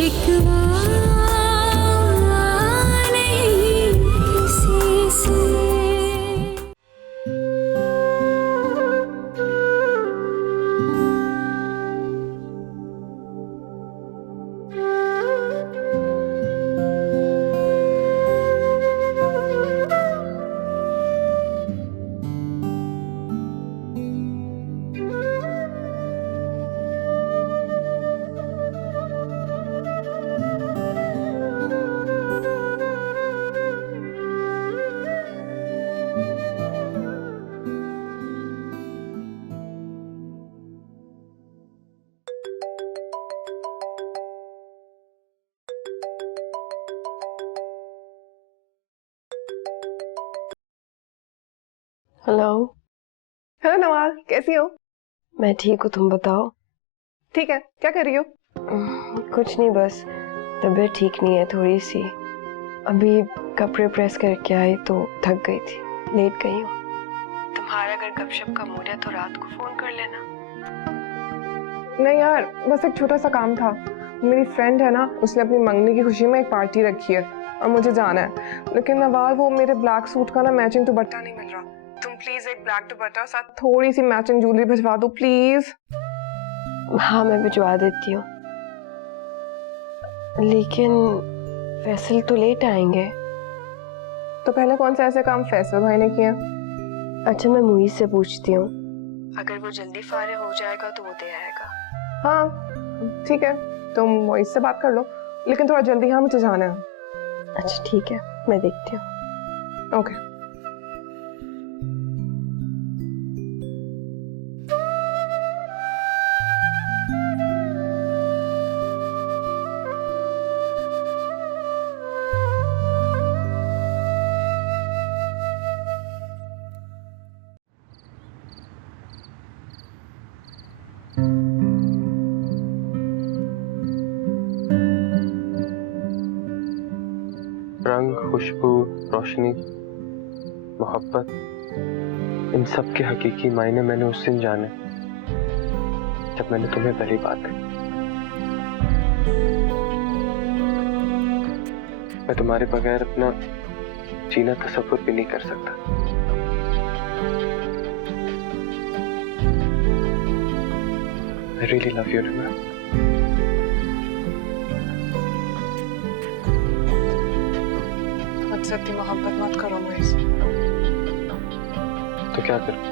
शिकवा नहीं किसी से। हेलो। हेलो नवाज, कैसी हो? मैं ठीक हूँ, तुम बताओ। ठीक है, क्या कर रही हो? कुछ नहीं, बस तबीयत ठीक नहीं है थोड़ी सी। अभी कपड़े प्रेस करके आई तो थक गई थी, लेट गई हूँ। तुम्हारा अगर गपशप का मूड है तो रात को फोन कर लेना। नहीं यार, बस एक छोटा सा काम था। मेरी फ्रेंड है ना, उसने अपनी मंगनी की खुशी में एक पार्टी रखी है और मुझे जाना है। लेकिन नवाज, वो मेरे ब्लैक सूट का ना मैचिंग दुपट्टा नहीं मिल रहा। तुम प्लीज एक ब्लैक दुपट्टा साथ थोड़ी सी मैचिंग ज्वेलरी भिजवा दो प्लीज। हाँ, मैं भिजवा देती हूँ, लेकिन फैसल तो लेट आएंगे। तो पहले कौन सा ऐसे काम फैसल भाई ने किया? अच्छा, मैं मुईज से पूछती हूँ, अगर वो जल्दी फारिग हो जाएगा तो वो दे आएगा। हाँ ठीक है, तुम मोइज से बात कर लो, लेकिन थोड़ा जल्दी। हाँ, मुझे जाना है। अच्छा ठीक है, मैं देखती हूँ। ओके। रंग, खुशबू, रोशनी, मोहब्बत, इन सब के हकीकी मायने मैंने उस दिन जाने जब मैंने तुम्हें पहली बात कही। मैं तुम्हारे बगैर अपना जीना तसव्वुर भी नहीं कर सकता। I really love you, Nimra. मुझसे इतनी मोहब्बत मत करो मोइज। तो क्या करूं?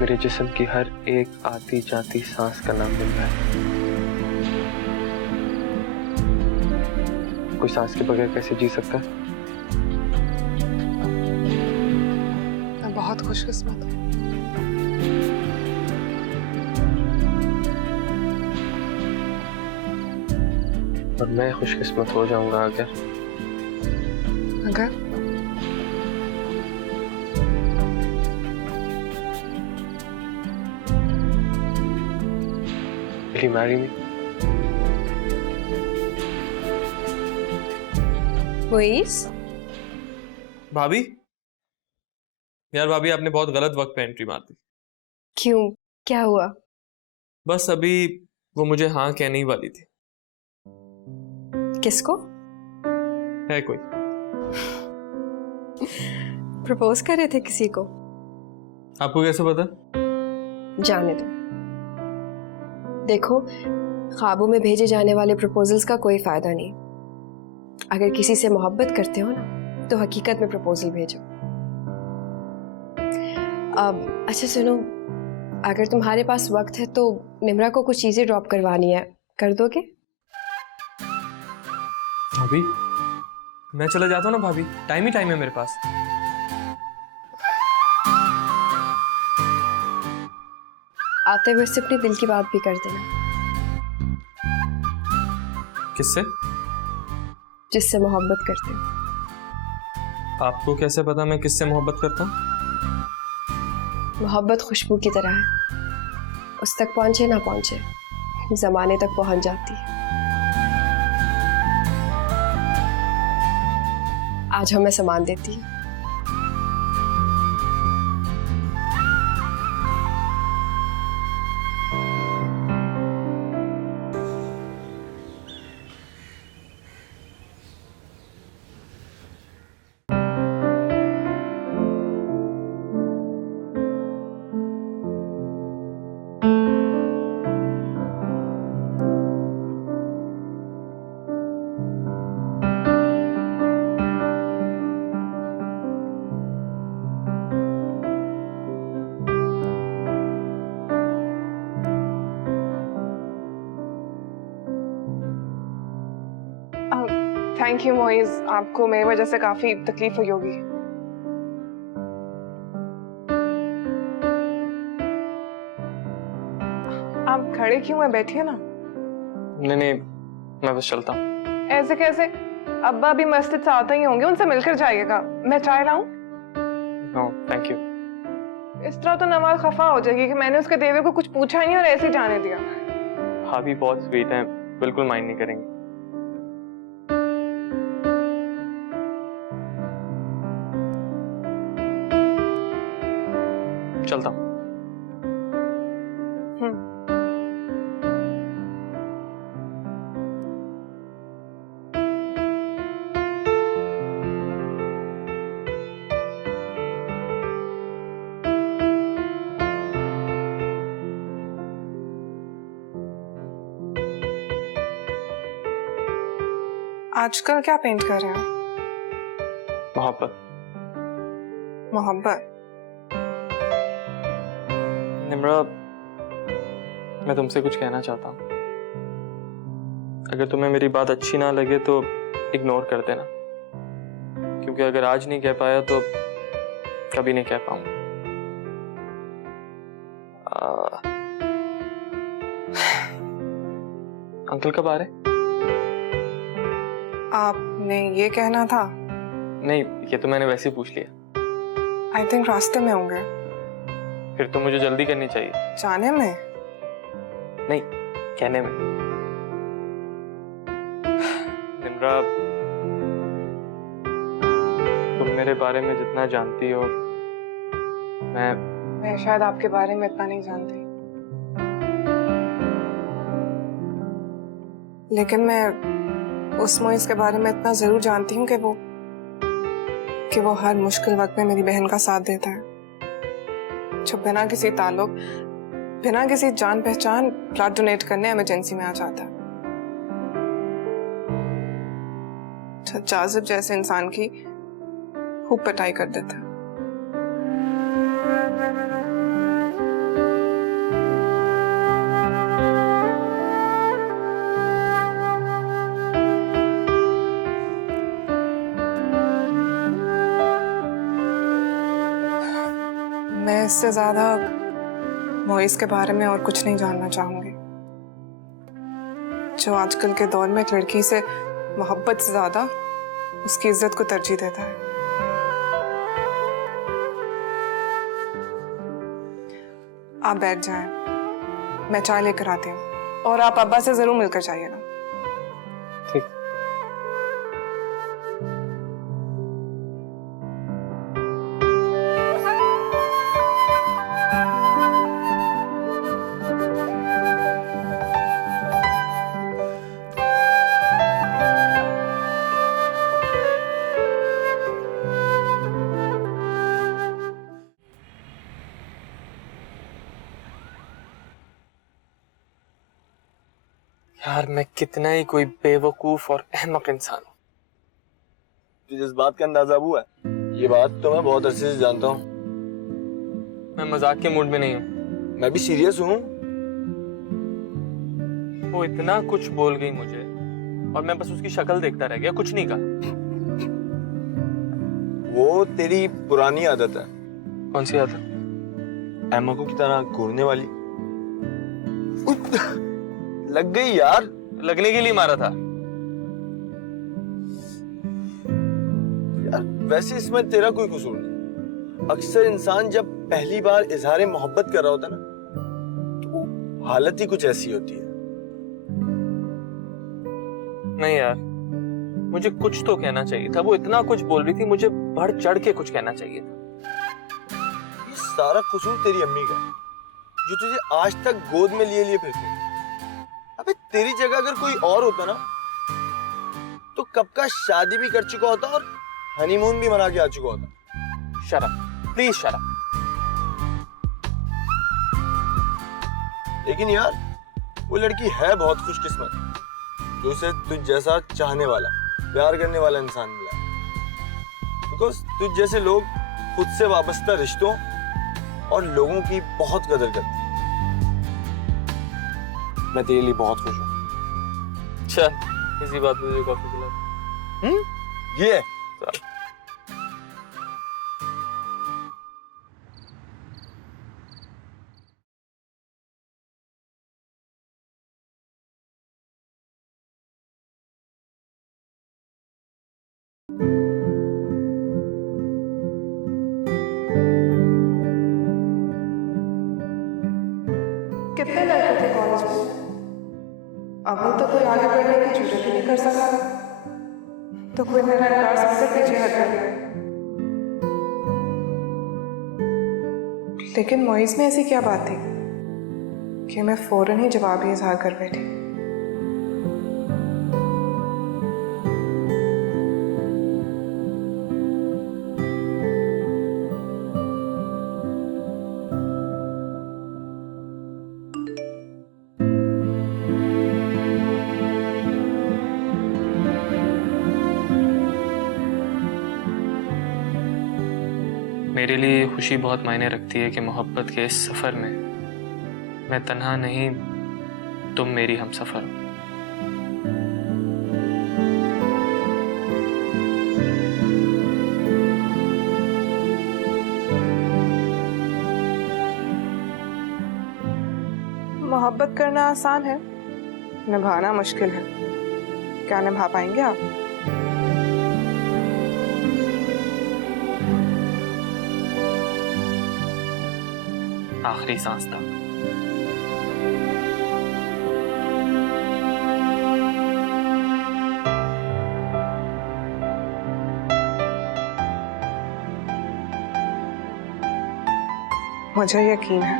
मेरे जिस्म की हर एक आती जाती सांस का नाम मिल रहा है। कोई सांस के बगैर कैसे जी सकता है? मैं बहुत खुशकिस्मत हूँ। और मैं खुशकिस्मत हो जाऊंगा अगर Will you marry me? Muiz? भाभी, यार भाभी, आपने बहुत गलत वक्त पे एंट्री मार दी। क्यों, क्या हुआ? बस अभी वो मुझे हाँ कहने ही वाली थी। किसको? है कोई? प्रपोज कर रहे थे किसी को? आपको कैसे पता? जाने दो। देखो, ख्वाबों में भेजे जाने वाले प्रपोजल्स का कोई फायदा नहीं। अगर किसी से मोहब्बत करते हो ना, तो हकीकत में प्रपोजल भेजो। अच्छा सुनो, अगर तुम्हारे पास वक्त है तो निम्रा को कुछ चीजें ड्रॉप करवानी है, कर दोगे? भाभी, मैं चला जाता हूँ ना भाभी, टाइम ही टाइम है मेरे पास। आते हुए उससे अपने दिल की बात भी कर देना। किससे? जिससे मोहब्बत करते हो। आपको कैसे पता मैं किससे मोहब्बत करता हूँ? मोहब्बत खुशबू की तरह है, उस तक पहुंचे ना पहुंचे, जमाने तक पहुंच जाती है। आज हमें सामान देती है। थैंक यू मोइज, आपको मेरी वजह से काफी तकलीफ हुई होगी। आप खड़े क्यों हैं, बैठिए ना। नहीं, मैं बस चलता हूँ। ऐसे कैसे? अब्बा भी मस्जिद से आते ही होंगे, उनसे मिलकर जाइएगा। मैं चाय लाऊं? No thank you. इस तरह तो नवाज खफा हो जाएगी कि मैंने उसके देवर को कुछ पूछा ही नहीं और ऐसे ही जाने दिया। भाभी बहुत स्वीट हैं, बिल्कुल माइंड नहीं करेंगे। चलता हूँ। आजकल क्या पेंट कर रहे हो? मोहब्बत। मोहब्बत? निम्रा, मैं तुमसे कुछ कहना चाहता हूँ। अगर तुम्हें मेरी बात अच्छी ना लगे तो इग्नोर कर देना, क्योंकि अगर आज नहीं कह पाया तो कभी नहीं कह पाऊंगा। अंकल कब आ रहे? आपने ये कहना था? नहीं, ये तो मैंने वैसे ही पूछ लिया। आई थिंक रास्ते में होंगे। फिर तो मुझे जल्दी करनी चाहिए। जाने में? नहीं, कहने में। निम्रा, तुम मेरे बारे में जितना जानती हो, मैं शायद आपके बारे में इतना नहीं जानती, लेकिन मैं उस मोइस के बारे में इतना जरूर जानती हूँ कि वो हर मुश्किल वक्त में मेरी बहन का साथ देता है, जो बिना किसी ताल्लुक, बिना किसी जान पहचान ब्लड डोनेट करने इमरजेंसी में आ जाता है। जाजिब जैसे इंसान की खूब पिटाई कर देता है। मैं इससे ज्यादा मोइस के बारे में और कुछ नहीं जानना चाहूंगी, जो आजकल के दौर में एक लड़की से मोहब्बत से ज्यादा उसकी इज्जत को तरजीह देता है। आप बैठ जाएं, मैं चाय लेकर आती हूँ, और आप अब्बा से जरूर मिलकर जाइएगा। ठीक। यार, मैं कितना ही कोई बेवकूफ और अहमक इंसान हूँ। तुझे इस बात का अंदाजा हुआ है? ये बात तो मैं बहुत अरसे से जानता हूँ। मैं मजाक के मूड में नहीं हूँ। मैं भी सीरियस हूँ। वो इतना कुछ बोल गई मुझे और मैं बस उसकी शक्ल देखता रह गया, कुछ नहीं कहा। वो तेरी पुरानी आदत है। कौन सी आदत? अहमकों की तरह घूरने वाली। लग गई यार। लगने के लिए मारा था यार। वैसे इसमें तेरा कोई कसूर नहीं। अक्सर इंसान जब पहली बार इजहार मोहब्बत कर रहा होता ना, तो हालत ही कुछ ऐसी होती है। नहीं यार, मुझे कुछ तो कहना चाहिए था। वो इतना कुछ बोल रही थी, मुझे बढ़ चढ़ के कुछ कहना चाहिए था। ये सारा कसूर तेरी अम्मी का, जो तुझे आज तक गोद में लिए फिरती है। अबे तेरी जगह अगर कोई और होता ना, तो कब का शादी भी कर चुका होता और हनीमून भी मना के आ चुका होता। Shut up, please shut up. लेकिन यार, वो लड़की है बहुत खुशकिस्मत, जो उसे तुझ जैसा चाहने वाला, प्यार करने वाला इंसान मिला। बिकॉज तुझ जैसे लोग खुद से वाबस्ता रिश्तों और लोगों की बहुत कदर करते। मैं तेरे लिए बहुत खुश हूँ। चल, इसी बात पे मुझे कॉफी पिला। ये कितने लड़के थे कॉलेज में? अभी तो कोई आगे बढ़ने की जरूरत ही नहीं कर सका, तो कोई मेरा इनकार सुनकर पीछे हट गया। लेकिन मोइज में ऐसी क्या बात थी कि मैं फौरन ही जवाब ही इजहार कर बैठी। मेरे लिए खुशी बहुत मायने रखती है कि मोहब्बत के इस सफ़र में मैं तन्हा नहीं, तुम मेरी हमसफ़र हो। मोहब्बत करना आसान है, निभाना मुश्किल है। क्या निभा पाएंगे आप? आखिरी सांस तक। मुझे यकीन है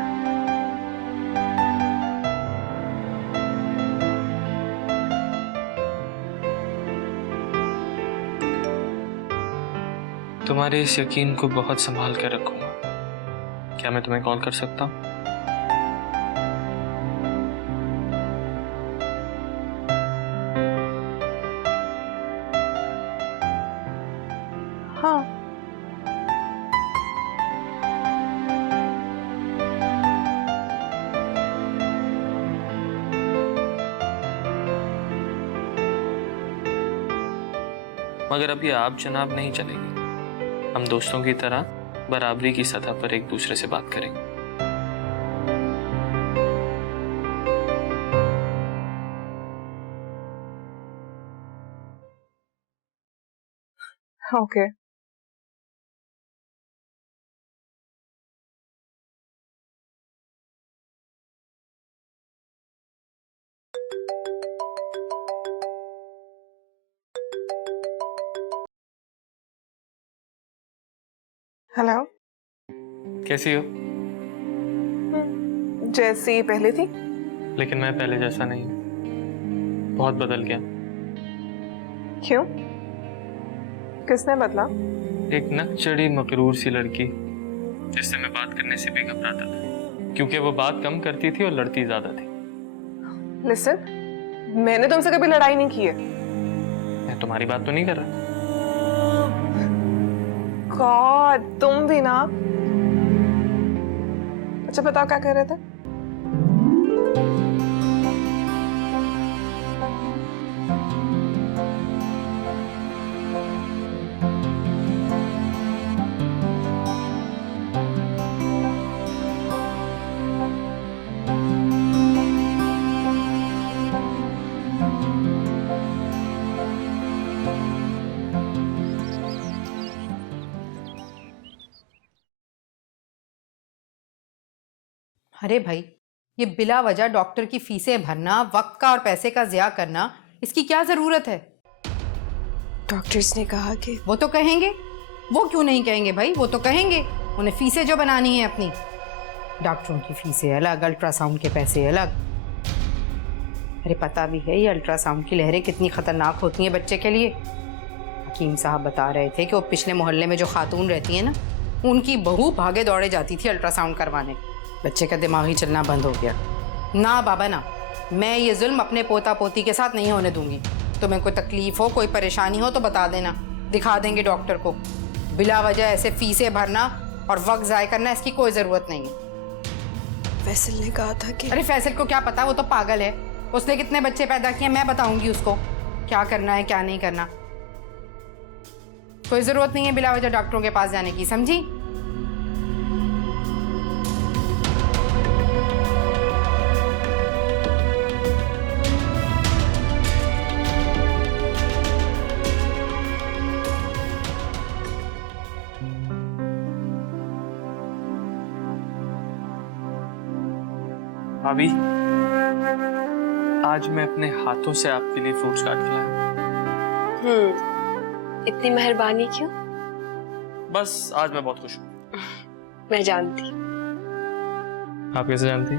तुम्हारे इस यकीन को बहुत संभाल कर रखूंगा। क्या मैं तुम्हें कॉल कर सकता हूँ? हाँ। मगर अब ये आप जनाब नहीं चलेगी। हम दोस्तों की तरह बराबरी की सतह पर एक दूसरे से बात करेंगे। ओके। हेलो। कैसी हो? जैसी पहले थी। लेकिन मैं पहले जैसा नहीं हूँ, बहुत बदल गया। क्यों? किसने बदला? एक नक चढ़ी मकरूर सी लड़की जिससे मैं बात करने से भी घबराता था, क्योंकि वो बात कम करती थी और लड़ती ज्यादा थी। लिसन, मैंने तुमसे कभी लड़ाई नहीं की है। मैं तुम्हारी बात तो नहीं कर रहा। गॉड, तुम भी ना। अच्छा बताओ क्या कर रहे थे? अरे भाई, ये बिला वजह डॉक्टर की फीसें भरना, वक्त का और पैसे का ज़िया करना, इसकी क्या ज़रूरत है? डॉक्टर्स ने कहा कि वो तो कहेंगे। वो क्यों नहीं कहेंगे भाई? वो तो कहेंगे। उन्हें फीसें जो बनानी है अपनी। डॉक्टरों की फीसें अलग, अल्ट्रासाउंड के पैसे अलग। अरे पता भी है ये अल्ट्रासाउंड की लहरें कितनी ख़तरनाक होती हैं बच्चे के लिए। हकीम साहब बता रहे थे कि वो पिछले मोहल्ले में जो खातून रहती है ना, उनकी बहू भागे दौड़े जाती थी अल्ट्रासाउंड करवाने। बच्चे का दिमाग ही चलना बंद हो गया। ना बाबा ना, मैं ये जुल्म अपने पोता पोती के साथ नहीं होने दूंगी। तुम्हें कोई तकलीफ हो, कोई परेशानी हो तो बता देना, दिखा देंगे डॉक्टर को। बिला वजह ऐसे फीसें भरना और वक्त ज़ाय करना, इसकी कोई ज़रूरत नहीं है। फैसल ने कहा था कि अरे फैसल को क्या पता, वो तो पागल है। उसने कितने बच्चे पैदा किए मैं बताऊंगी उसको क्या करना है क्या नहीं करना। कोई जरूरत नहीं है बिला वजह डॉक्टरों के पास जाने की, समझी? भाभी, आज मैं अपने हाथों से आपके लिए फ्रूट्स काट के लाया। इतनी मेहरबानी क्यों? बस आज मैं बहुत खुश हूँ। मैं जानती। आप कैसे जानती?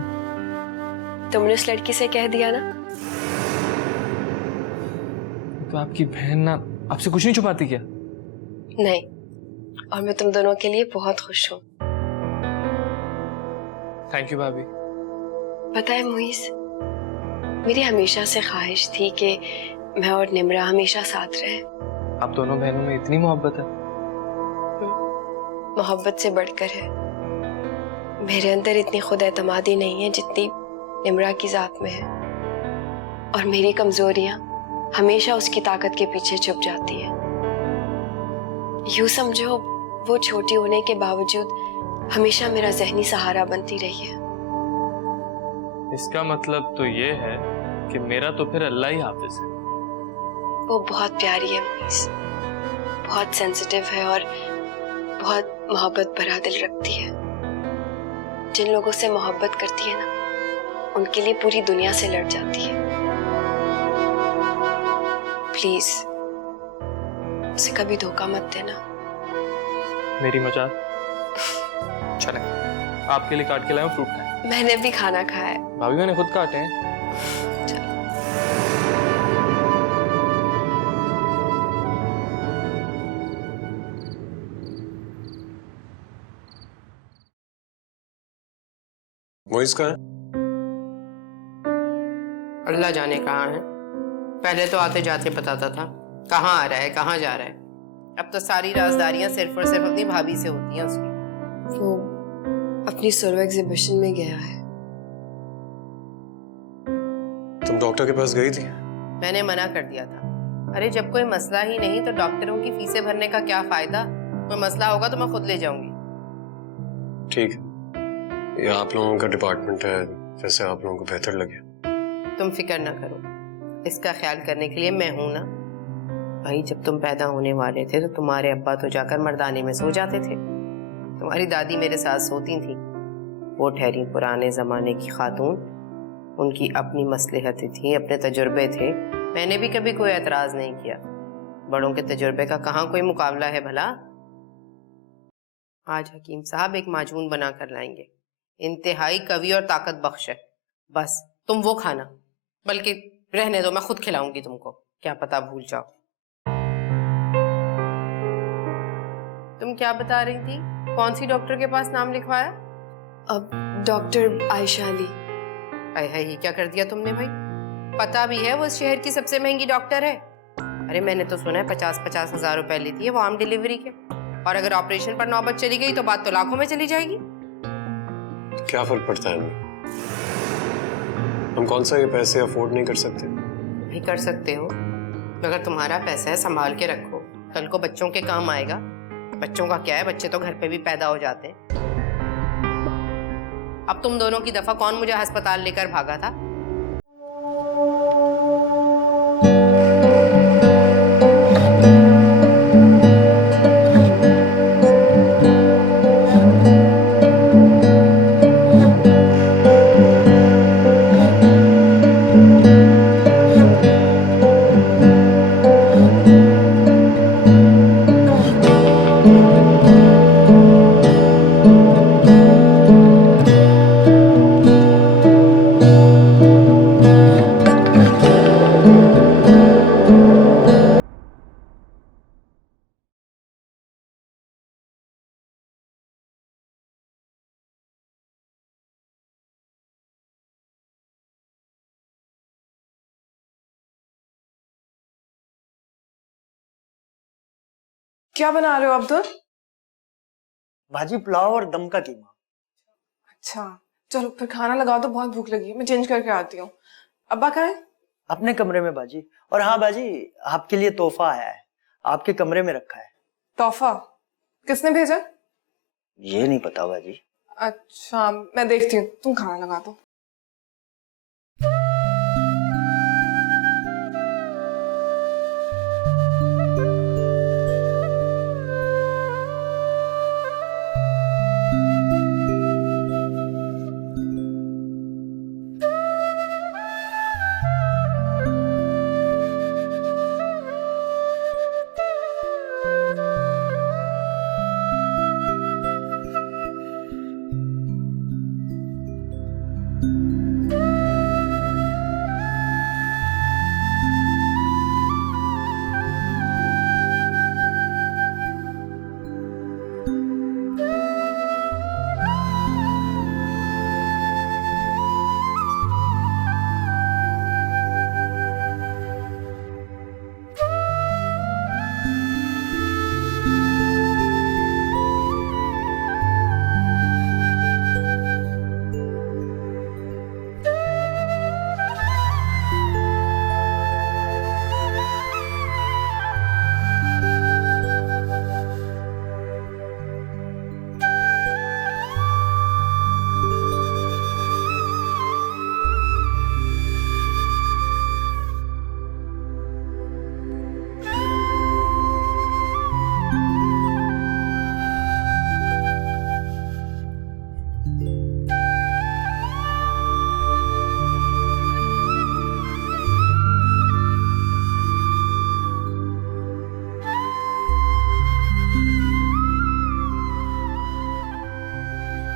तुमने उस लड़की से कह दिया ना? तो आपकी बहन ना आपसे कुछ नहीं छुपाती क्या? नहीं, और मैं तुम दोनों के लिए बहुत खुश हूँ। थैंक यू भाभी। पता है मुइस, मेरी हमेशा से ख्वाहिश थी कि मैं और निम्रा हमेशा साथ रहे। आप दोनों बहनों में इतनी मोहब्बत है? मोहब्बत से बढ़कर है। मेरे अंदर इतनी खुद एतमादी नहीं है जितनी निम्रा की जात में है, और मेरी कमजोरियां हमेशा उसकी ताकत के पीछे छुप जाती है। यूं समझो, वो छोटी होने के बावजूद हमेशा मेरा जहनी सहारा बनती रही है। इसका मतलब तो ये है कि मेरा तो फिर अल्लाह ही हाफिज है। वो बहुत प्यारी है मुइस, बहुत सेंसिटिव है और बहुत मोहब्बत भरा दिल रखती है। जिन लोगों से मोहब्बत करती है ना, उनके लिए पूरी दुनिया से लड़ जाती है। प्लीज उसे कभी धोखा मत देना। मेरी मजाक? चले, आपके लिए काट के लाया हूं, फ्रूट खाएं। मैंने भी खाना खाया है। भाभी मैंने खुद काटे हैं। मोइस कहाँ है? अल्लाह जाने कहाँ है। पहले तो आते जाते बताता था कहाँ आ रहा है, कहाँ जा रहा है। अब तो सारी राजदारियां सिर्फ और सिर्फ अपनी भाभी से होती हैं उसकी। वो अपनी सोलो एग्जीबिशन में गया है। तुम डॉक्टर के पास गई थी? मैंने मना कर दिया था। अरे जब कोई मसला ही नहीं तो डॉक्टरों की फीसें भरने का क्या फायदा। कोई मसला होगा तो मैं खुद ले जाऊंगी। ठीक है, ये आप लोगों का डिपार्टमेंट है, जैसे आप लोगों को बेहतर लगे। तुम फिक्र ना करो, इसका ख्याल करने के लिए मैं हूं ना। भाई जब तुम पैदा होने वाले थे तो तुम्हारे अब्बा तो जाकर मर्दाने में सो जाते थे। तुम्हारी दादी मेरे साथ सोती थी। वो ठहरी पुराने जमाने की खातून, उनकी अपनी मसलहतें थी, अपने तजुर्बे थे। मैंने भी कभी कोई एतराज नहीं किया। बड़ों के तजुर्बे का कहाँ कोई मुकाबला है भला। आज हकीम साहब एक माजून बना कर लाएंगे, इंतहाई कवि और ताकत बख्श है। बस तुम वो खाना, बल्कि रहने दो, मैं खुद खिलाऊंगी तुमको, क्या पता भूल जाओ। तुम क्या बता रही थी? कौन सी डॉक्टर के पास नाम लिखवाया? अब डॉक्टर आयशा अली। हाय हाय, ये क्या कर दिया तुमने भाई? पता भी है वो इस शहर की सबसे महंगी डॉक्टर है। अरे मैंने तो सुना है 50-50 हजार रुपए लेती है वो आम डिलीवरी के, और अगर ऑपरेशन पर नौबत चली गई तो बात तो लाखों में चली जाएगी। क्या फर्क पड़ता है हमें? हम कौन सा ये पैसे अफोर्ड नहीं कर सकते? भी कर सकते हो, मगर तुम्हारा पैसा है, संभाल के रखो, कल को बच्चों के काम आएगा। बच्चों का क्या है, बच्चे तो घर पे भी पैदा हो जाते हैं। अब तुम दोनों की दफा कौन मुझे अस्पताल लेकर भागा था? क्या बना रहे हो अब्दुल? भाजी पुलाव और दम का कीमा। अच्छा चलो फिर खाना लगा दो, बहुत भूख लगी है, मैं चेंज करके आती हूँ। अब्बा कहाँ है? अपने कमरे में बाजी। और हाँ बाजी, आपके लिए तोहफा आया है, आपके कमरे में रखा है। तोहफा किसने भेजा? ये नहीं पता बाजी। अच्छा मैं देखती हूँ, तुम खाना लगा दो।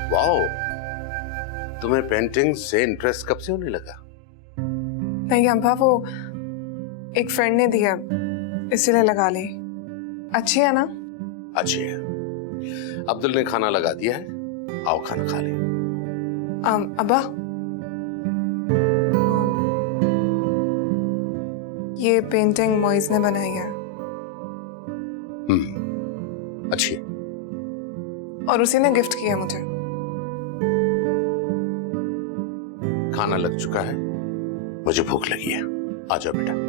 वाओ, तुम्हें पेंटिंग से इंटरेस्ट कब से होने लगा? नहीं अब्बा, वो एक फ्रेंड ने दिया इसीलिए लगा ली। अच्छी है ना? अच्छी है। अब्दुल ने खाना लगा दिया है, आओ खाना खा ले। अब्बा, ये पेंटिंग मोइज ने बनाई है। अच्छी है। और उसी ने गिफ्ट किया मुझे। खाना लग चुका है, मुझे भूख लगी है, आ जाओ बेटा।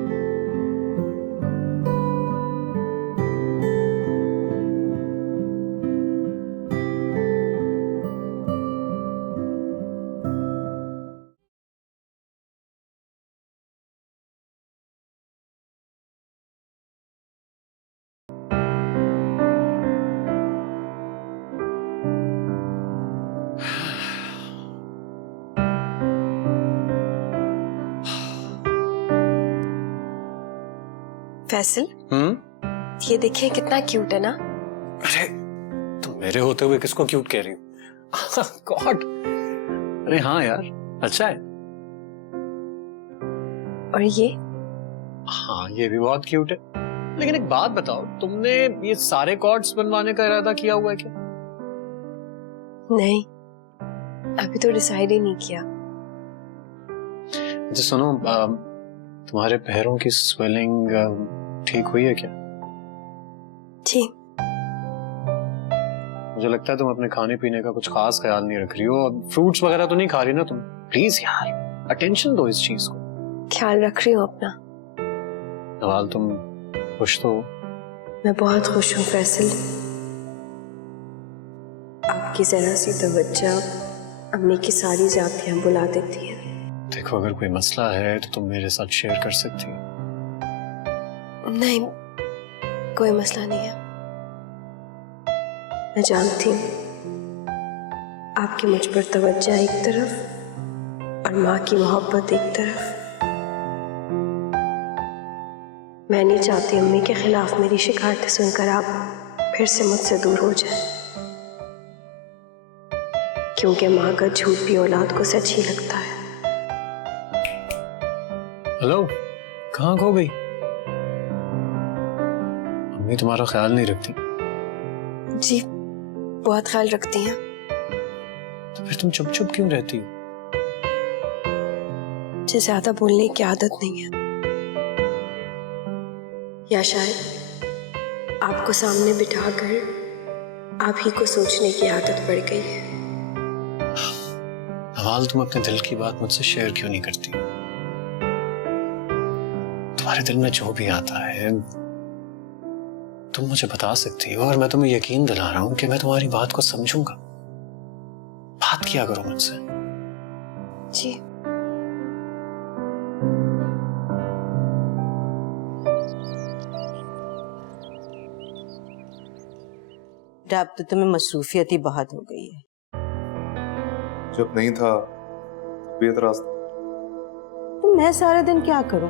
फैसल, ये देखिए कितना क्यूट है ना? अरे तुम मेरे होते हुए किसको क्यूट कह रही हो? गॉड, अरे हाँ यार, अच्छा है। और ये? हाँ, ये भी बहुत क्यूट है। लेकिन एक बात बताओ, तुमने ये सारे कॉर्ड्स बनवाने का इरादा किया हुआ है क्या? नहीं, अभी तो डिसाइड ही नहीं किया। अच्छा सुनो, तुम्हारे पैरों की स्वेलिंग ठीक हुई है क्या? जी। मुझे लगता है तुम अपने खाने पीने का कुछ खास ख्याल नहीं रख रही हो। फ्रूट्स वगैरह तो नहीं खा रही ना तुम? प्लीज यार, अटेंशन दो इस चीज को। ख्याल रख रही हूँ अपना। नवाल, तुम खुश तो हो? मैं बहुत खुश हूँ फैसल। आपकी जरा सी तवज्जो अम्मी की सारी जातियां बुला देती है। देखो, अगर कोई मसला है तो तुम मेरे साथ शेयर कर सकती हो। नहीं, कोई मसला नहीं है। मैं जानती हूँ आपकी मुझ पर तवज्जो एक तरफ और माँ की मोहब्बत एक तरफ। मैं नहीं चाहती अम्मी के खिलाफ मेरी शिकायतें सुनकर आप फिर से मुझसे दूर हो जाए, क्योंकि माँ का झूठ भी औलाद को सच ही लगता है। हेलो, कहाँ खो गई? अम्मी तुम्हारा ख्याल नहीं रखती? जी, बहुत ख्याल रखती हैं। तो फिर तुम चुप चुप क्यों रहती हो? मुझे ज्यादा बोलने की आदत नहीं है, या शायद आपको सामने बिठाकर आप ही को सोचने की आदत पड़ गई है। नवाल, तुम अपने दिल की बात मुझसे शेयर क्यों नहीं करती? तुम्हारे दिल में जो भी आता है तुम मुझे बता सकती हो और मैं तुम्हें यकीन दिला रहा हूं कि मैं तुम्हारी बात को समझूंगा। बात किया करो मुझसे। जी अब तो तुम्हें मसरूफियत ही बहुत हो गई है। जब नहीं था तभी एतराज था। तो मैं सारा दिन क्या करूं?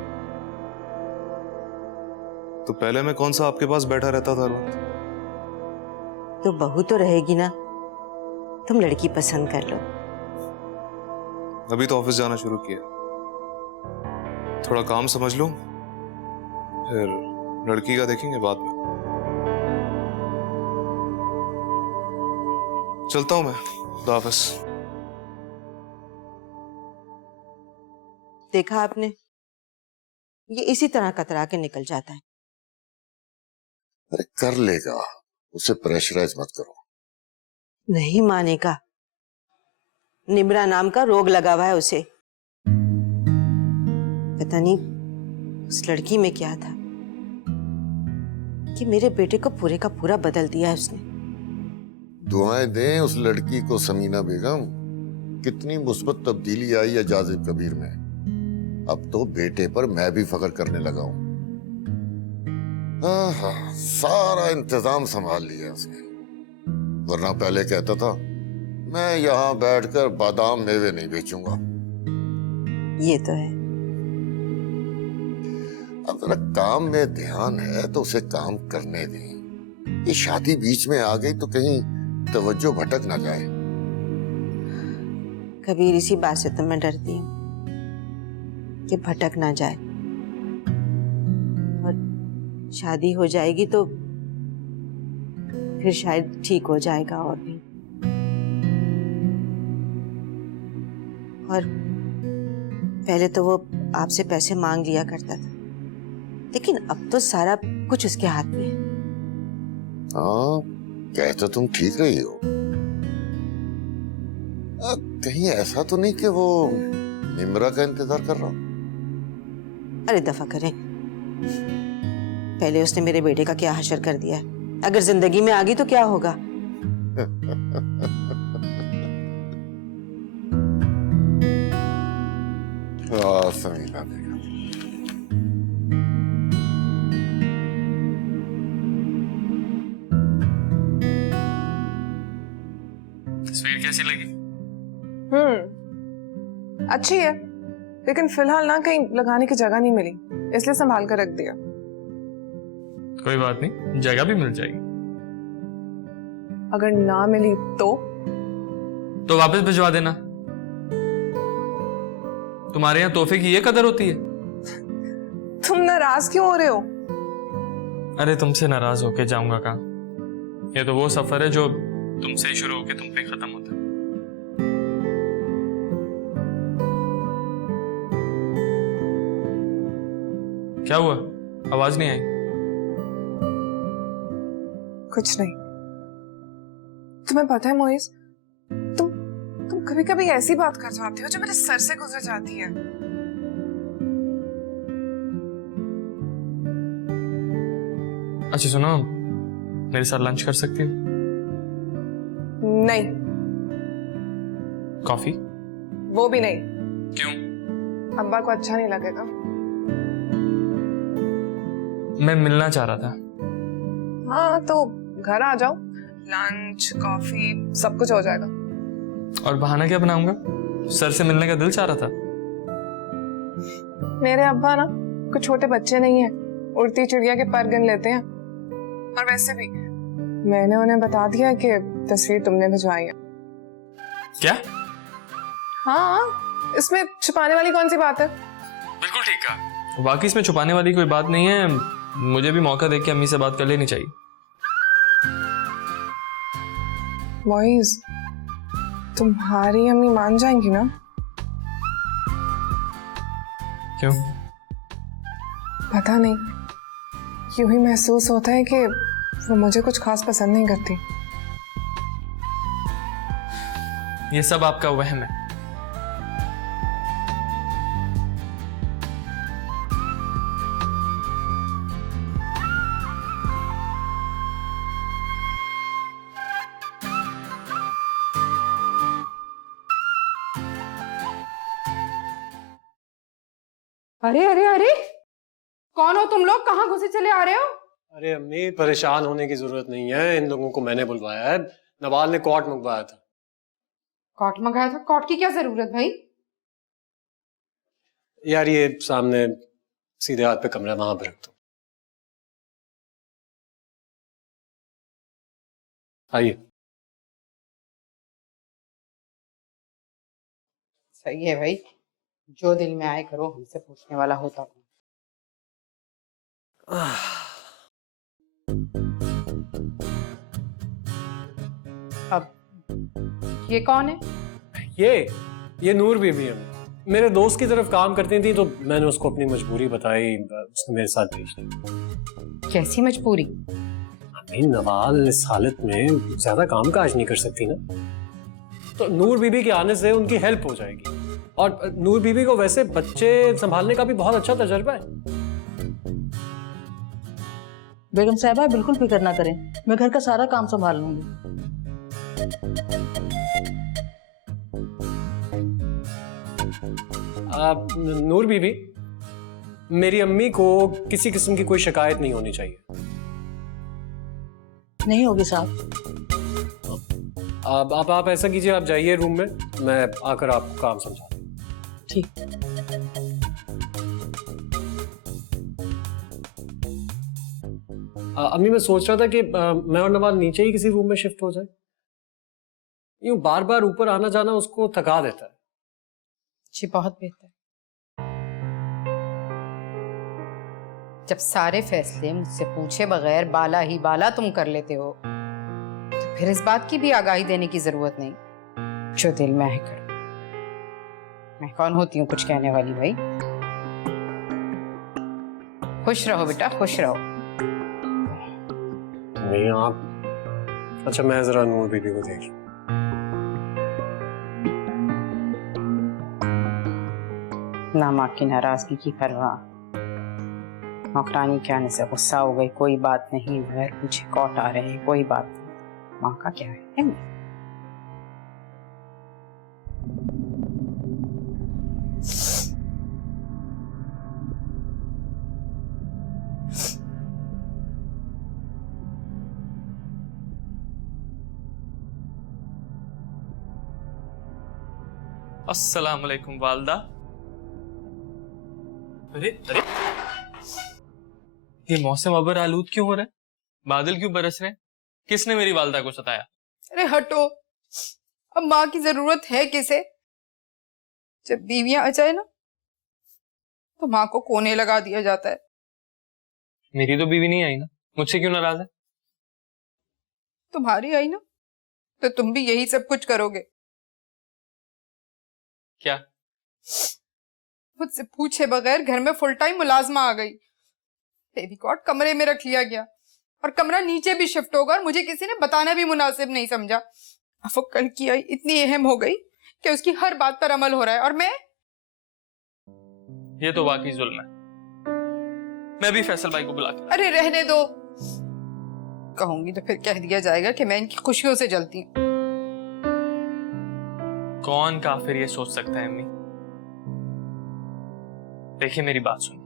तो पहले मैं कौन सा आपके पास बैठा रहता था हर वक्त? तो बहू तो रहेगी ना, तुम लड़की पसंद कर लो। अभी तो ऑफिस जाना शुरू किया, थोड़ा काम समझ लो, फिर लड़की का देखेंगे बाद में। चलता हूं मैं, खुदा हाफिज। देखा आपने, ये इसी तरह कतरा के निकल जाता है। अरे कर लेगा, उसे प्रेशराइज मत करो। नहीं मानेगा, निम्रा नाम का रोग लगा हुआ है उसे। पता नहीं उस लड़की में क्या था कि मेरे बेटे को पूरे का पूरा बदल दिया है उसने। दुआएं दें उस लड़की को समीना बेगम, कितनी मुस्बत तब्दीली आई है जाजिब कबीर में। अब तो बेटे पर मैं भी फख्र करने लगा हूं। सारा इंतजाम संभाल लिया उसने, वरना पहले कहता था मैं यहां बैठकर बादाम मेवे नहीं बेचूंगा। ये तो है। अब जरा काम में ध्यान है तो उसे काम करने दें। ये शादी बीच में आ गई तो कहीं तवज्जो भटक ना जाए। कबीर, इसी बात से तो मैं डरती हूँ कि भटक ना जाए, और शादी हो जाएगी तो फिर शायद ठीक हो जाएगा। और भी, और पहले तो वो आपसे पैसे मांग लिया करता था, लेकिन अब तो सारा कुछ उसके हाथ में है। हाँ, कह तो तुम ठीक रही हो। कहीं ऐसा तो नहीं कि वो निम्रा का इंतजार कर रहा हो? अरे दफा करें, पहले उसने मेरे बेटे का क्या हशर कर दिया है। अगर जिंदगी में आ गई तो क्या होगा? समीना बेगम, तस्वीर कैसी लगी? अच्छी है, लेकिन फिलहाल ना कहीं लगाने की जगह नहीं मिली, इसलिए संभाल कर रख दिया। कोई बात नहीं, जगह भी मिल जाएगी। अगर ना मिली तो वापस भिजवा देना। तुम्हारे यहाँ तोहफे की ये कदर होती है? तुम नाराज क्यों हो रहे हो? अरे तुमसे नाराज होके जाऊंगा कहाँ? ये तो वो सफर है जो तुमसे ही शुरू होके तुम पे खत्म होता है। क्या हुआ? आवाज नहीं आई? कुछ नहीं। तुम्हें पता है मोइस, तुम कभी कभी ऐसी बात कर जाते हो जो मेरे सर से गुजर जाती है। अच्छा सुनो, मेरे साथ लंच कर सकती हो? नहीं। कॉफी? वो भी नहीं। क्यों? अब्बा को अच्छा नहीं लगेगा। मैं मिलना चाह रहा था। हाँ तो घर आ जाओ, लंच कॉफी सब कुछ हो जाएगा। और बहाना क्या बनाऊंगा? सर से मिलने का दिल चाह रहा था। मेरे अब्बा ना कुछ छोटे बच्चे नहीं है, उड़ती चिड़िया के पर गिन लेते हैं। और वैसे भी मैंने उन्हें बता दिया कि तस्वीर तुमने भिजवाई है। क्या? हाँ, इसमें छुपाने वाली कौन सी बात है? बिल्कुल ठीक कहा। बाकी इसमें छुपाने वाली कोई बात नहीं है। मुझे भी मौका देके अम्मी से बात कर लेनी चाहिए। बॉयज, तुम्हारी अम्मी मान जाएंगी ना? क्यों? पता नहीं, यूं ही महसूस होता है कि वो मुझे कुछ खास पसंद नहीं करती। ये सब आपका वहम है। अरे अरे अरे, कौन हो तुम लोग? कहाँ घुसे चले आ रहे हो? अरे अम्मी, परेशान होने की जरूरत नहीं है, इन लोगों को मैंने बुलवाया है। नवाल ने कॉट मंगवाया था। कॉट मंगाया था? कॉट की क्या जरूरत भाई? यार ये सामने सीधे हाथ पे कमरा, वहां पे रख दो। आइए। सही है भाई, जो दिल में आए करो, हमसे पूछने वाला होता कौन? अब ये कौन है? ये नूर बीबी है। मेरे दोस्त की तरफ काम करती थी तो मैंने उसको अपनी मजबूरी बताई, उसने मेरे साथ भेज दी। कैसी मजबूरी? अभी नवाल इस हालत में ज्यादा काम काज नहीं कर सकती ना, तो नूर बीबी के आने से उनकी हेल्प हो जाएगी। और नूर बीबी को वैसे बच्चे संभालने का भी बहुत अच्छा तजर्बा है। बेगम साहबा बिल्कुल फिक्र ना करें, मैं घर का सारा काम संभाल लूंगी। नूर बीबी, मेरी अम्मी को किसी किस्म की कोई शिकायत नहीं होनी चाहिए। नहीं होगी साहब। अब आप ऐसा कीजिए, आप जाइए रूम में, मैं आकर आपको काम समझा दूं। ठीक। अम्मी, मैं सोच रहा था कि मैं और नवाल नीचे ही किसी रूम में शिफ्ट हो जाए। यूं बार बार ऊपर आना जाना उसको थका देता है। जी बहुत बेहतर। जब सारे फैसले मुझसे पूछे बगैर बाला ही बाला तुम कर लेते हो, तो फिर इस बात की भी आगाही देने की जरूरत नहीं, जो दिल में आए करो। मैं कौन होती हूँ कुछ कहने वाली भाई? खुश रहो बेटा, खुश रहो। नहीं आप, अच्छा मैं जरा नूर बीबी को देख लूं। ना माँ की नाराजगी की परवाह, नौकरानी के आने से गुस्सा हो गई, कोई बात नहीं, बगैर पूछे कॉट आ रहे हैं, कोई बात नहीं। माँ का क्या है? अस्सलाम वालेकुम वालदा। अरे अरे, ये मौसम अबर आलूद क्यों हो रहा है? बादल क्यों बरस रहे हैं? किसने मेरी वालदा को सताया? अरे हटो, अब माँ की जरूरत है किसे? जब बीवियां आ जाए ना, तो माँ को कोने लगा दिया जाता है। मेरी तो बीवी नहीं आई ना, मुझसे क्यों नाराज है? तुम्हारी आई ना, तो तुम भी यही सब कुछ करोगे। क्या? मुझसे पूछे बगैर घर में फुल टाइम मुलाजमा आ गई, बेबी कॉट कमरे में रख लिया गया, और कमरा नीचे भी शिफ्ट होगा, और मुझे किसी ने बताना भी मुनासिब नहीं समझा। अब वो कल की आई इतनी अहम हो गई कि उसकी हर बात पर अमल हो रहा है, और मैं? ये तो वाकई जुल्म है। मैं भी फैसल भाई को बुला के। अरे रहने दो, कहूंगी तो फिर कह दिया जाएगा कि मैं इनकी खुशियों से जलती हूँ। कौन काफिर ये सोच सकता है अम्मी? देखिए मेरी बात सुनिए,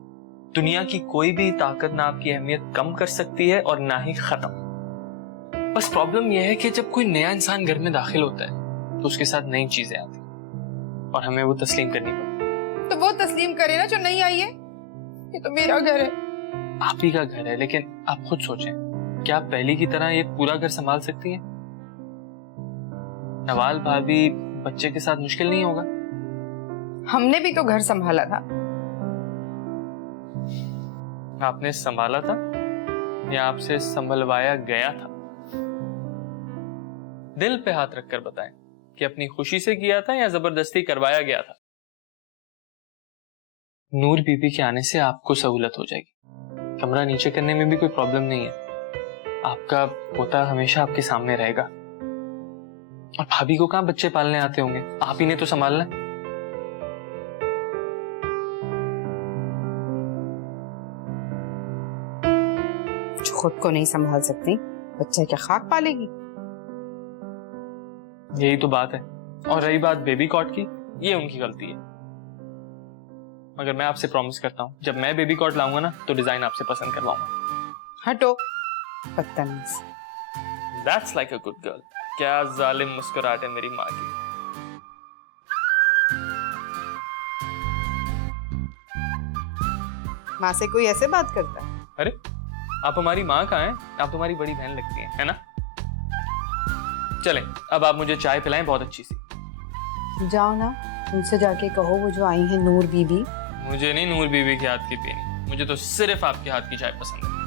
दुनिया की कोई भी ताकत ना आपकी अहमियत कम कर सकती है और ना ही खत्म। बस प्रॉब्लम यह है कि जब कोई नया इंसान घर में दाखिल होता है तो उसके साथ नई चीजें आती हैं और हमें वो तस्लीम करनी पड़ती। तो वो तस्लीम करे ना जो नहीं आई है, ये तो मेरा घर है। आप ही का घर है, लेकिन आप खुद सोचें, क्या आप पहले की तरह ये पूरा घर संभाल सकती हैं? नवाल भाभी बच्चे के साथ मुश्किल नहीं होगा? हमने भी तो घर संभाला था। आपने संभाला था या आपसे संभलवाया गया था? दिल पे हाथ रखकर बताएं कि अपनी खुशी से किया था या जबरदस्ती करवाया गया था। नूर बीबी के आने से आपको सहूलत हो जाएगी, कमरा नीचे करने में भी कोई प्रॉब्लम नहीं है। आपका पोता हमेशा आपके सामने रहेगा, और भाभी को कहां बच्चे पालने आते होंगे, आप ही ने तो संभालना है। जो खुद को नहीं संभाल सकती, बच्चा क्या खाक पालेगी? यही तो बात है। और रही बात बेबी कॉट की, ये उनकी गलती है। मगर मैं आपसे प्रॉमिस करता हूँ जब मैं बेबी कॉट लाऊंगा ना तो डिजाइन आपसे पसंद करवाऊंगा। हटो बदतमीज। That's like a good girl। क्या जालिम मुस्कुराहट है मेरी माँ की। माँ से कोई ऐसे बात करता है? अरे आप हमारी माँ कहाँ हैं? आप तुम्हारी बड़ी बहन लगती हैं, है ना? चलें, अब आप मुझे चाय पिलाएं बहुत अच्छी सी। जाओ ना, उनसे जाके कहो वो जो आई है नूर बीबी। मुझे नहीं नूर बीबी के हाथ की पीनी, मुझे तो सिर्फ आपके हाथ की चाय पसंद है।